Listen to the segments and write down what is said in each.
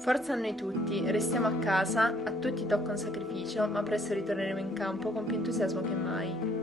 Forza a noi tutti, restiamo a casa, a tutti tocca un sacrificio, ma presto ritorneremo in campo con più entusiasmo che mai.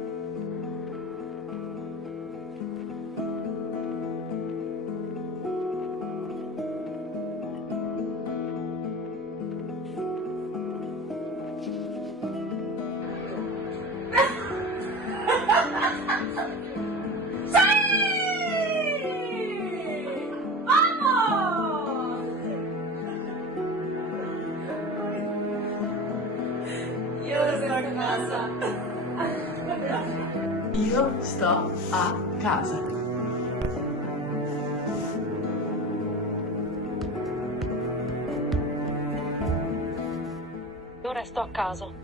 Io sto a casa. Io sto a casa.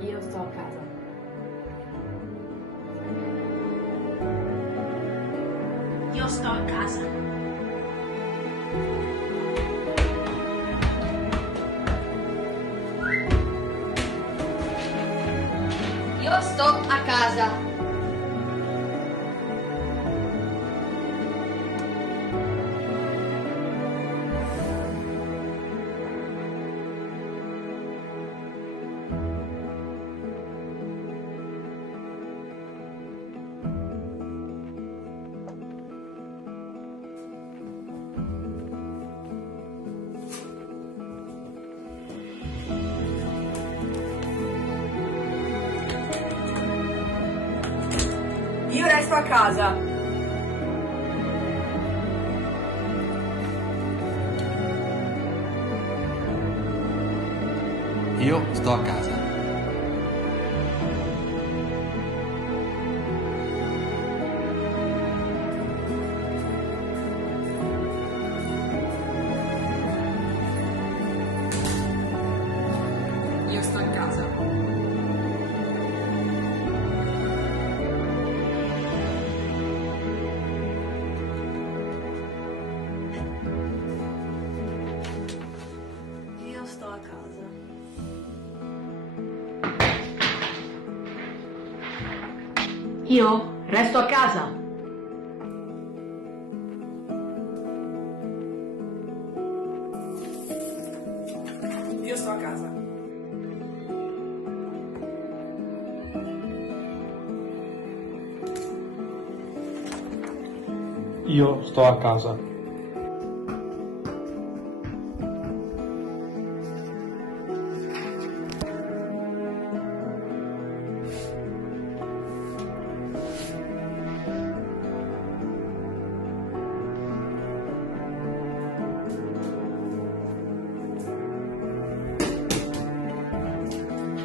Io resto a casa. Io sto a casa. Io sto a casa. Io sto a casa. Io resto a casa. Io sto a casa. Io sto a casa. Io sto a casa. Io resto a casa. Io sto a casa. Io sto a casa.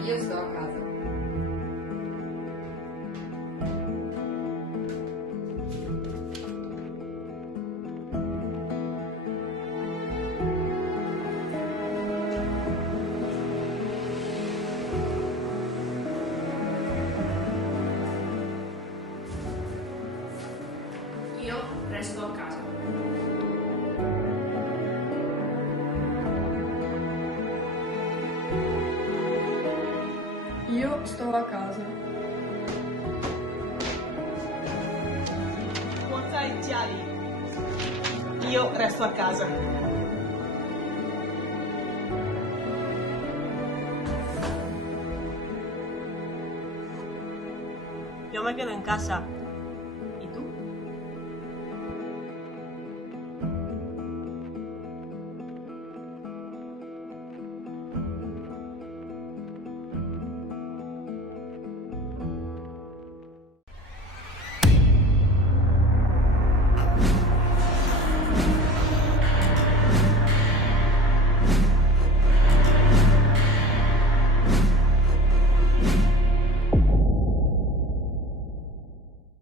Io sto a casa. Io resto a casa. Io sto a casa. Io resto a casa. Yo me quedo en casa.